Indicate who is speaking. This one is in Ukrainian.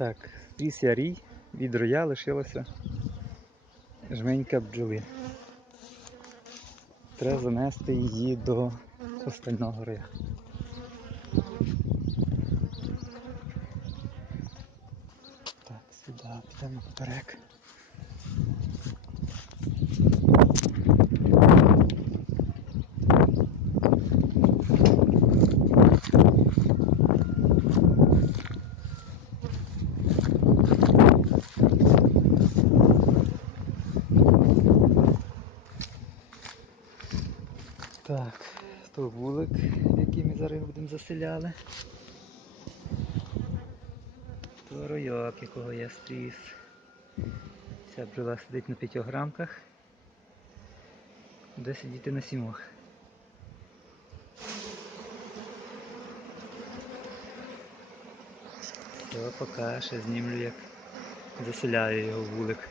Speaker 1: Так, після рій від роя лишилася жменька бджоли. Треба занести її до остального роя. Так, сюди підемо поперек. Так, то вулик, який ми зараз будемо заселяли. То ройок, якого я стріс. Ця бджола сидить на п'ятьох рамках. Буде сидіти на сімох. Все, поки ще знімлю, як заселяю його вулик.